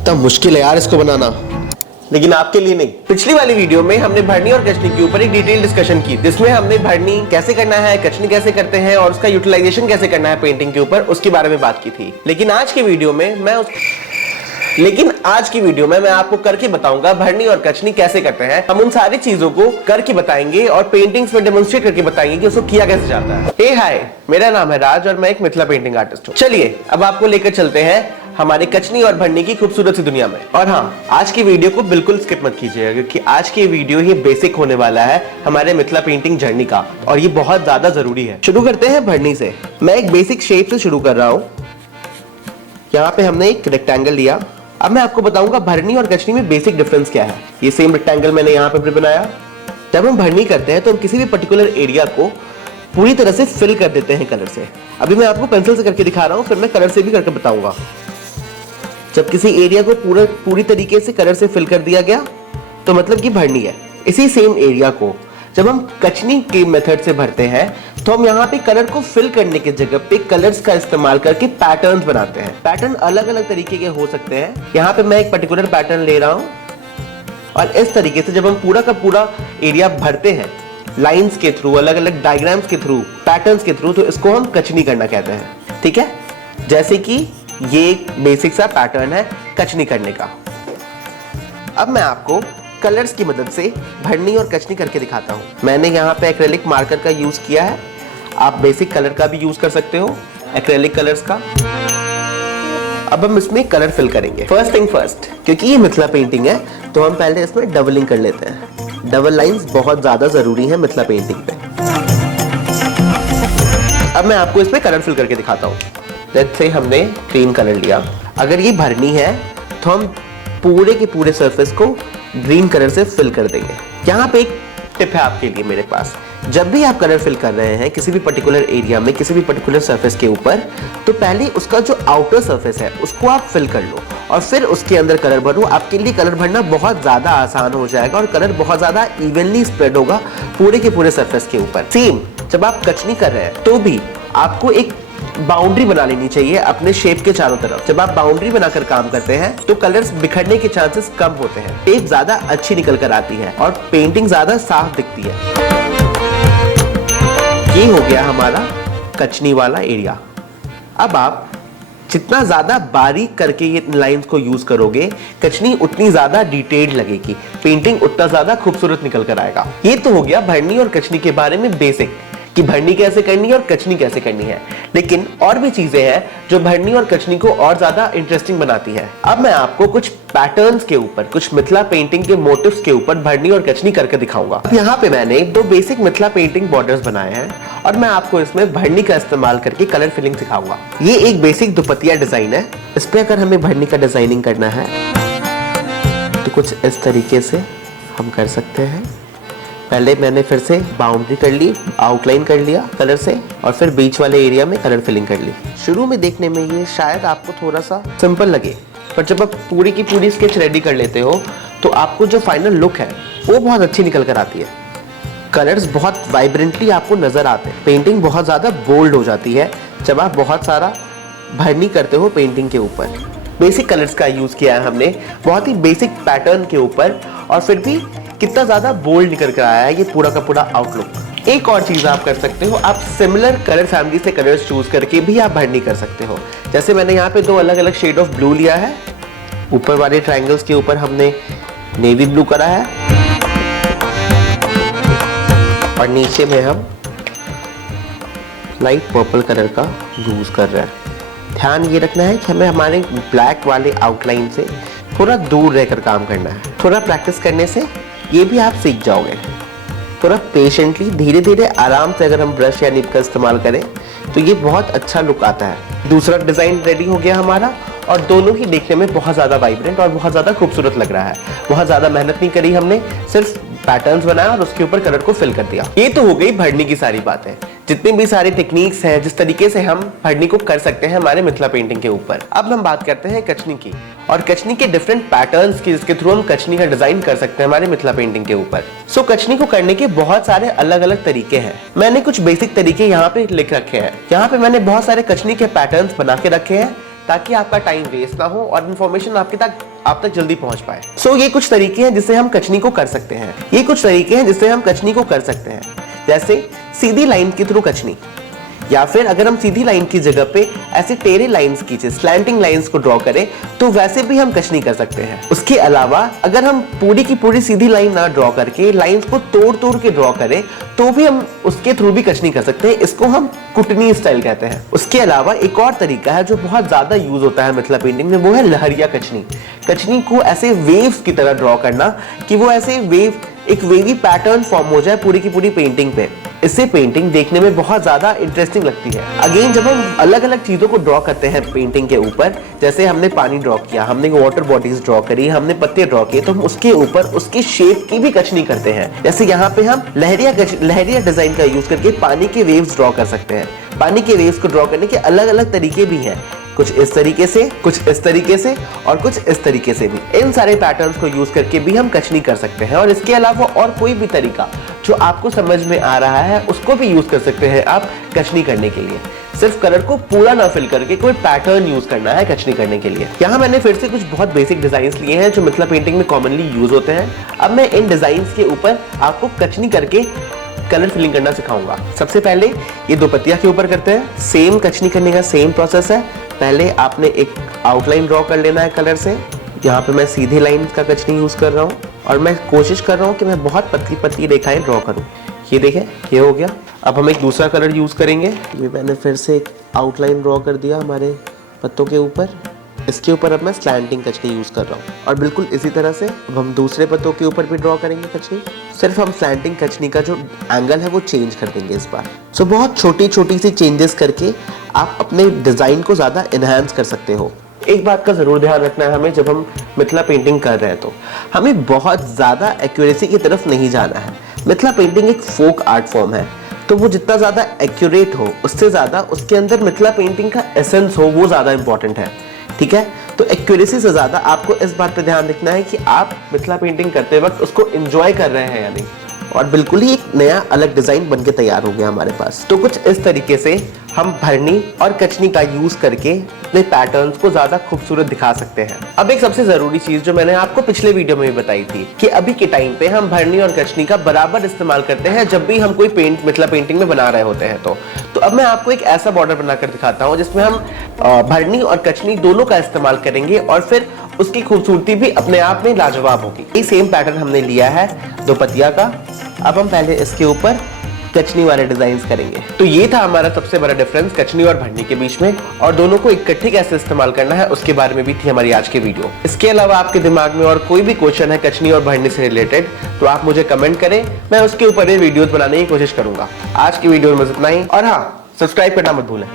इतना मुश्किल है यार इसको बनाना, लेकिन आपके लिए नहीं। पिछली वाली वीडियो में हमने भरनी और कचनी के ऊपर एक डिटेल डिस्कशन की, जिसमें हमने भरनी कैसे करना है, कचनी कैसे करते हैं और उसका यूटिलाइजेशन कैसे करना है पेंटिंग के ऊपर, उसके बारे में बात की थी। लेकिन आज की वीडियो में मैं आपको करके बताऊंगा भरनी और कचनी कैसे करते हैं। हम उन सारी चीजों को करके बताएंगे और पेंटिंग्स में डेमोन्स्ट्रेट करके बताएंगे कि उसको किया कैसे जाता है। हे हाय, मेरा नाम है राज और मैं एक मिथिला पेंटिंग आर्टिस्ट हूँ। चलिए अब आपको लेकर चलते हैं हमारे कचनी और भरनी की खूबसूरत सी दुनिया में। और हाँ, आज की वीडियो को बिल्कुल स्किप मत कीजिएगा, क्योंकि आज की वीडियो ही बेसिक होने वाला है हमारे मिथिला पेंटिंग जर्नी का, और ये बहुत ज्यादा जरूरी है। शुरू करते हैं भरनी से। मैं एक बेसिक शेप से शुरू कर रहा हूँ। यहाँ पे हमने एक रेक्टेंगल लिया। अब मैं आपको बताऊंगा भरनी और कचनी में बेसिक डिफरेंस क्या है। ये सेम रेक्टेंगल मैंने यहाँ पे बनाया। जब हम भरनी करते हैं तो हम किसी भी पर्टिकुलर एरिया को पूरी तरह से फिल कर देते हैं कलर से। अभी मैं आपको पेंसिल से करके दिखा रहा हूँ, फिर मैं कलर से भी करके बताऊंगा। जब किसी एरिया को पूरी तरीके से कलर से फिल कर दिया गया तो मतलब कि भरनी है। इसी सेम एरिया को जब हम कचनी के मेथड से भरते हैं तो हम यहाँ पे कलर को फिल करने की जगह पे कलर्स का इस्तेमाल करके पैटर्न्स बनाते हैं। पैटर्न अलग अलग तरीके के हो सकते हैं। यहाँ पे मैं एक पर्टिकुलर पैटर्न ले रहा हूँ और इस तरीके से जब हम पूरा का पूरा एरिया भरते हैं लाइंस के थ्रू, अलग अलग डायग्राम्स के थ्रू, पैटर्न्स के थ्रू, तो इसको हम कचनी करना कहते हैं। ठीक है, जैसे कि ये एक बेसिक सा पैटर्न है कचनी करने का। अब मैं आपको कलर्स की मदद से भरनी और कचनी करके दिखाता हूं। मैंने यहाँ पे एक्रेलिक मार्कर का यूज किया है। आप बेसिक कलर का भी यूज कर सकते हो, एक्रेलिक कलर्स का। अब हम इसमें कलर फिल करेंगे। फर्स्ट थिंग फर्स्ट, क्योंकि ये मिथिला पेंटिंग है तो हम पहले इसमें डबलिंग कर लेते हैं। डबल लाइंस बहुत ज्यादा जरूरी है मिथिला पेंटिंग पे। अब मैं आपको इसमें कलर फिल करके दिखाता हूँ। लेट्स से हमने ग्रीन कलर लिया। अगर ये भरनी है तो हम पूरे के पूरे सरफेस को ग्रीन कलर से फिल कर देंगे। यहाँ पे एक टिप है आपके लिए मेरे पास। जब भी आप कलर फिल कर रहे हैं किसी भी पर्टिकुलर एरिया में, किसी भी पर्टिकुलर सरफेस के ऊपर, तो पहले उसका जो आउटर सरफेस है उसको आप फिल कर लो और फिर उसके अंदर कलर भरो। आपके लिए कलर भरना बहुत ज्यादा आसान हो जाएगा और कलर बहुत ज्यादा इवनली स्प्रेड होगा पूरे के पूरे सरफेस के ऊपर। सेम जब आप कचनी कर रहे हैं तो भी आपको एक बाउंड्री बना लेनी चाहिए अपने शेप के चारों तरफ। जब आप बाउंड्री बनाकर काम करते हैं तो कलर्स बिखरने के चांसेस कम होते हैं, शेप ज्यादा अच्छी निकल कर आती है और पेंटिंग ज्यादा साफ दिखती है। ये हो गया हमारा कचनी वाला एरिया। अब आप जितना ज्यादा बारीक करके ये लाइंस को यूज करोगे, कचनी उतनी ज्यादा डिटेल्ड लगेगी, पेंटिंग उतना ज्यादा खूबसूरत निकल कर आएगा। ये तो हो गया भरनी और कचनी के बारे में बेसिक, कि भरनी कैसे करनी है और कचनी कैसे करनी है। लेकिन और भी चीजें हैं जो भरनी और कचनी को और ज्यादा इंटरेस्टिंग बनाती है। अब मैं आपको कुछ पैटर्न्स के ऊपर, कुछ मिथिला पेंटिंग के मोटिव्स के ऊपर भरनी और कचनी करके दिखाऊंगा। यहाँ पे मैंने दो बेसिक मिथिला पेंटिंग बॉर्डर्स बनाए हैं और मैं आपको इसमें भरनी का इस्तेमाल करके कलर फिलिंग सिखाऊंगा। ये एक बेसिक दुपट्टिया डिजाइन है। इस पे अगर हमें भरनी का डिजाइनिंग करना है तो कुछ इस तरीके से हम कर सकते हैं। पहले मैंने फिर से बाउंड्री कर ली, आउटलाइन कर लिया कलर से, और फिर बीच वाले एरिया में कलर फिलिंग कर ली। शुरू में देखने में ये शायद आपको थोड़ा सा सिंपल लगे, पर जब आप पूरी की पूरी स्केच रेडी कर लेते हो तो आपको जो फाइनल लुक है वो बहुत अच्छी निकल कर आती है। कलर्स बहुत वाइब्रेंटली आपको नजर आते हैं। पेंटिंग बहुत ज्यादा बोल्ड हो जाती है जब आप बहुत सारा भरनी करते हो पेंटिंग के ऊपर। बेसिक कलर्स का यूज किया है हमने, बहुत ही बेसिक पैटर्न के ऊपर, और फिर भी कितना ज्यादा बोल्ड निकल कर आया है ये पूरा का पूरा आउटलुक। एक और चीज आप कर सकते हो, आप सिमिलर कलर फैमिली से कलर्स चूज करके भी आप भरनी कर सकते हो। जैसे मैंने यहाँ पे दो अलग अलग शेड ऑफ ब्लू लिया है। ऊपर वाले ट्रायंगल्स के ऊपर हमने नेवी ब्लू करा है और नीचे में हम लाइट पर्पल कलर का यूज कर रहे हैं। ध्यान ये रखना है कि हमें हमारे ब्लैक वाले आउटलाइन से थोड़ा दूर रहकर काम करना है। थोड़ा प्रैक्टिस करने से ये भी आप सीख जाओगे। थोड़ा पेशेंटली, धीरे धीरे, आराम से अगर हम ब्रश या निब का इस्तेमाल करें तो ये बहुत अच्छा लुक आता है। दूसरा डिजाइन रेडी हो गया हमारा और दोनों ही देखने में बहुत ज्यादा वाइब्रेंट और बहुत ज्यादा खूबसूरत लग रहा है। बहुत ज्यादा मेहनत नहीं करी हमने, सिर्फ पैटर्न्स बनाया और उसके ऊपर कलर को फिल कर दिया। ये तो हो गई भरनी की सारी बातें। जितनी भी सारी टेक्निक्स हैं, जिस तरीके से हम भरनी को कर सकते हैं हमारे मिथिला पेंटिंग के ऊपर। अब हम बात करते हैं कचनी की, और कचनी के डिफरेंट पैटर्न्स की, जिसके थ्रू हम कचनी का डिजाइन कर सकते हैं हमारे मिथिला पेंटिंग के ऊपर। सो कचनी को करने के बहुत सारे अलग अलग तरीके हैं। मैंने कुछ बेसिक तरीके यहाँ पे लिख रखे हैं। यहाँ पे मैंने बहुत सारे कचनी के पैटर्न्स बना के रखे हैं ताकि आपका टाइम वेस्ट ना हो और इन्फॉर्मेशन आप तक जल्दी पहुंच पाए। सो ये कुछ तरीके हैं जिससे हम कचनी को कर सकते हैं। जैसे सीधी लाइन के थ्रू कचनी, या फिर अगर हम सीधी लाइन की जगह पे ऐसे टेढ़े लाइंस खींचे, स्लैंटिंग लाइंस को ड्रॉ करें तो वैसे भी हम कचनी कर सकते हैं। उसके अलावा अगर हम पूरी की पूरी सीधी लाइन ना ड्रॉ करके लाइंस को तोड़ के ड्रॉ करें तो भी हम उसके थ्रू भी कचनी कर सकते हैं। इसको हम कुटनी स्टाइल कहते हैं। उसके अलावा एक और तरीका है जो बहुत ज्यादा यूज होता है मिथिला पेंटिंग में, वो है लहरिया कचनी। कचनी को ऐसे वेव्स की तरह ड्रॉ करना कि वो ऐसे एक वेवी पैटर्न फॉर्म हो जाए पूरी की पूरी पेंटिंग पे। इससे पेंटिंग देखने में बहुत ज्यादा इंटरेस्टिंग लगती है। अगेन जब हम अलग अलग चीजों को ड्रॉ करते हैं पेंटिंग के ऊपर, जैसे हमने पानी ड्रॉ किया, हमने वाटर बॉडीज ड्रॉ करी, हमने पत्ते ड्रॉ किए, तो हम उसके ऊपर उसकी शेप की भी कचनी करते हैं। जैसे यहाँ पे हम लहरिया डिजाइन का यूज करके पानी के वेव्स ड्रॉ कर सकते हैं। पानी के वेव्स को ड्रॉ करने के अलग अलग तरीके भी हैं, कुछ इस तरीके से, कुछ इस तरीके से और कुछ इस तरीके से भी। इन सारे पैटर्न्स को यूज करके भी हम कचनी कर सकते हैं। और इसके अलावा और कोई भी तरीका जो आपको समझ में आ रहा है उसको भी यूज कर सकते हैं आप कचनी करने के लिए। सिर्फ कलर को पूरा ना फिल करके कोई पैटर्न यूज करना है कचनी करने के लिए। यहाँ मैंने फिर से कुछ बहुत बेसिक डिजाइन लिए हैं जो मिथिला पेंटिंग में कॉमनली यूज होते हैं। अब मैं इन डिजाइन के ऊपर आपको कचनी करके कलर फिलिंग करना सिखाऊंगा। सबसे पहले ये दो पत्तियां के ऊपर करते हैं। सेम कचनी करने का सेम प्रोसेस है। पहले आपने एक आउटलाइन ड्रॉ कर लेना है कलर से। यहाँ पे मैं सीधी लाइन का कचनी यूज कर रहा हूँ और मैं कोशिश कर रहा हूँ कि मैं बहुत पतली पतली रेखाएं ड्रॉ करूँ। ये देखें, ये हो गया। अब हम एक दूसरा कलर यूज करेंगे। ये मैंने फिर से एक आउटलाइन ड्रॉ कर दिया हमारे पत्तों के ऊपर। इसके ऊपर अब मैं स्लैंटिंग कचनी यूज कर रहा हूँ और बिल्कुल इसी तरह से अब हम दूसरे पत्तों के ऊपर भी ड्रॉ करेंगे कचनी। सिर्फ हम स्लैंटिंग कचनी का जो एंगल है वो चेंज कर देंगे इस बार। सो बहुत छोटी छोटी सी चेंजेस करके आप अपने डिजाइन को ज्यादा एनहांस कर सकते हो। एक बात का जरूर ध्यान रखना है हमें, जब हम मिथिला पेंटिंग कर रहे हैं तो हमें बहुत ज्यादा एक्यूरेसी की तरफ नहीं जाना है। मिथिला पेंटिंग एक फोक आर्ट फॉर्म है, तो वो जितना ज्यादा एक्यूरेट हो उससे ज्यादा उसके अंदर मिथिला पेंटिंग का एसेंस हो वो ज्यादा इंपॉर्टेंट है। ठीक है, तो एक्यूरेसी से ज्यादा आपको इस बात पे ध्यान रखना है कि आप मिथिला पेंटिंग करते वक्त उसको एंजॉय कर रहे हैं या नहीं। और बिल्कुल ही एक नया अलग डिजाइन बनके तैयार हो गया हमारे पास। तो कुछ इस तरीके से हम भरनी और कचनी का यूज करके अपने पैटर्न्स को ज्यादा खूबसूरत दिखा सकते हैं। अब एक सबसे जरूरी चीज जो मैंने आपको पिछले वीडियो में भी बताई थी कि अभी के टाइम पे हम भरनी और कचनी का बराबर इस्तेमाल करते हैं जब भी हम कोई मिथिला पेंटिंग में बना रहे होते हैं। तो अब मैं आपको एक ऐसा बॉर्डर बनाकर दिखाता हूँ जिसमें हम भरनी और कचनी दोनों का इस्तेमाल करेंगे और फिर उसकी खूबसूरती भी अपने आप में लाजवाब होगी। ये सेम पैटर्न हमने लिया है दो पत्तियां का। अब हम पहले इसके ऊपर कचनी वाले डिजाइन करेंगे। तो ये था हमारा सबसे बड़ा डिफरेंस कचनी और भरनी के बीच में, और दोनों को इकट्ठे कैसे इस्तेमाल करना है उसके बारे में भी थी हमारी आज की वीडियो। इसके अलावा आपके दिमाग में और कोई भी क्वेश्चन है कचनी और भरनी से रिलेटेड तो आप मुझे कमेंट करें, मैं उसके ऊपर वीडियोस बनाने की कोशिश करूंगा। आज की वीडियो में बस इतना ही, और हाँ, सब्सक्राइब करना मत भूलें।